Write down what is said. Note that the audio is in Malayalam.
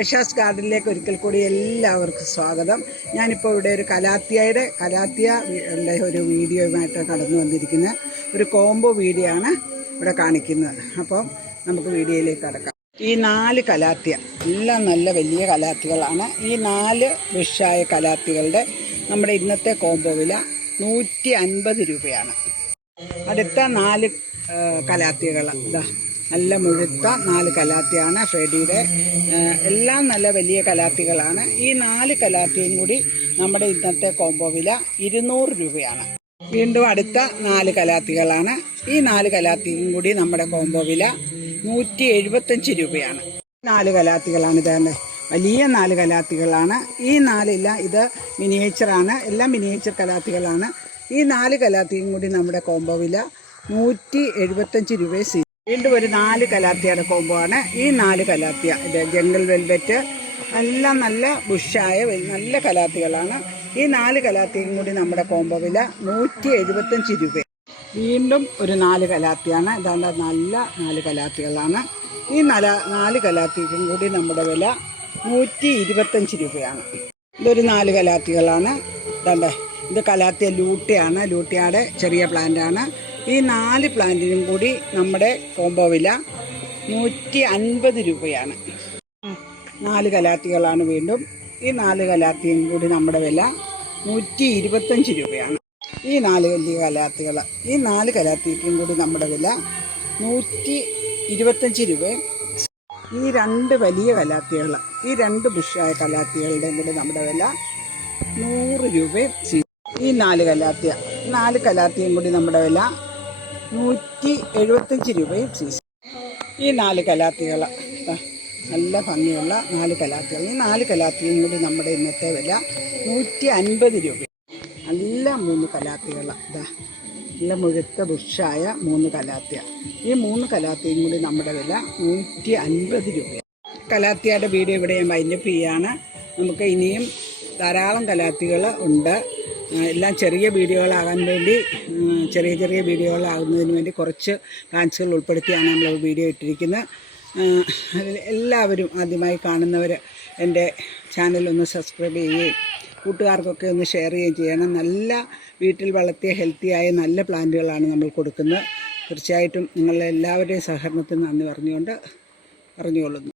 ഐഷാസ് ഗാർഡനിലേക്ക് ഒരിക്കൽ കൂടി എല്ലാവർക്കും സ്വാഗതം. ഞാനിപ്പോൾ ഇവിടെ ഒരു കലാത്തിയയുടെ ഒരു വീഡിയോയുമായിട്ട് കടന്നു വന്നിരിക്കുന്ന ഒരു കോംബോ വീഡിയോ ആണ് ഇവിടെ കാണിക്കുന്നത്. അപ്പം നമുക്ക് വീഡിയോയിലേക്ക് കടക്കാം. ഈ 4 കലാത്തിയ എല്ലാം നല്ല വലിയ കലാത്തികളാണ്. ഈ 4 വിഷായ കലാത്തികളുടെ നമ്മുടെ ഇന്നത്തെ കോംബോ വില 150 രൂപയാണ്. അടുത്ത 4 കലാത്തികൾ ഇതാ നല്ല മുഴുത്ത 4 കലാത്തിയാണ്. ഫ്രെഡിയുടെ എല്ലാം നല്ല വലിയ കലാത്തികളാണ്. ഈ 4 കലാത്തിയും കൂടി നമ്മുടെ ഇന്നത്തെ കോംബോ വില 200 രൂപയാണ്. വീണ്ടും അടുത്ത 4 കലാത്തികളാണ്. ഈ 4 കലാത്തിയും കൂടി നമ്മുടെ കോംബോ വില 175 രൂപയാണ്. 4 കലാത്തികളാണ്. ഇതാണ് വലിയ 4 കലാത്തികളാണ്. ഈ 4 ഇത് മിനിയേച്ചറാണ്. എല്ലാം മിനിയേച്ചർ കലാത്തികളാണ്. ഈ 4 കലാത്തിയും കൂടി നമ്മുടെ കോംബോ വില 175 രൂപ. വീണ്ടും ഒരു 4 കലാത്തിയുടെ കോംബോ ആണ്. ഈ 4 കലാത്തിയ ഇത് ജംഗിൾ വെൽവെറ്റ് എല്ലാം നല്ല ബുഷായ നല്ല കലാത്തികളാണ്. ഈ 4 കലാത്തിയും കൂടി നമ്മുടെ കോംബോ വില 175 രൂപ. വീണ്ടും ഒരു 4 കലാത്തിയാണ്. ഇതാണ്ട് നല്ല 4 കലാത്തികളാണ്. ഈ 4 കലാത്തിക്കും കൂടി നമ്മുടെ വില 125 രൂപയാണ്. ഇതൊരു 4 കലാത്തികളാണ്. ഇതാണ്ട് ഇത് കലാത്തിയ ലൂട്ടയാണ്. ലൂട്ടയുടെ ചെറിയ പ്ലാന്റാണ്. ഈ 4 പ്ലാന്റിനും കൂടി നമ്മുടെ കോംബോ വില 150 രൂപയാണ്. 4 കലാത്തികളാണ്. വീണ്ടും ഈ 4 കലാത്തിയും കൂടി നമ്മുടെ വില 125 രൂപയാണ്. ഈ 4 വലിയ കലാത്തികൾ ഈ 4 കലാത്തിക്കും കൂടി നമ്മുടെ വില 125 രൂപയും. ഈ 2 വലിയ കലാത്തികൾ ഈ 2 ബുഷായ കലാത്തികളുടെയും കൂടി നമ്മുടെ വില 100 രൂപയും. ഈ 4 കലാത്തിയും കൂടി നമ്മുടെ വില 175 രൂപയും. ഈ 4 കലാത്തികൾ നല്ല ഭംഗിയുള്ള 4 കലാത്തികൾ. ഈ 4 കലാത്തിയും കൂടി നമ്മുടെ ഇന്നത്തെ വില 150 രൂപ. നല്ല 3 കലാത്തികൾ നല്ല മുഴുത്ത ബുഷായ 3 കലാത്തിയ. ഈ 3 കലാത്തിയും കൂടി നമ്മുടെ വില 150 രൂപ. കലാത്തിയുടെ വീഡിയോ ഇവിടെ ഞാൻ വൈൻഡപ്പ് ചെയ്യാണ്. നമുക്ക് ഇനിയും ധാരാളം കലാത്തികൾ ഉണ്ട്. എല്ലാം ചെറിയ വീഡിയോകളാകാൻ വേണ്ടി ചെറിയ വീഡിയോകളാകുന്നതിന് വേണ്ടി കുറച്ച് പ്ലാന്റ്സുകൾ ഉൾപ്പെടുത്തിയാണ് നമ്മൾ വീഡിയോ ഇട്ടിരിക്കുന്നത്. എല്ലാവരും ആദ്യമായി കാണുന്നവർ എൻ്റെ ചാനലൊന്ന് സബ്സ്ക്രൈബ് ചെയ്യുകയും കൂട്ടുകാർക്കൊക്കെ ഒന്ന് ഷെയർ ചെയ്യുകയും ചെയ്യണം. നല്ല വീട്ടിൽ വളർത്തിയ ഹെൽത്തിയായ നല്ല പ്ലാന്റുകളാണ് നമ്മൾ കൊടുക്കുന്നത്. തീർച്ചയായിട്ടും നിങ്ങളെല്ലാവരുടെയും സഹകരണത്തിന് നന്ദി പറഞ്ഞുകൊള്ളുന്നു.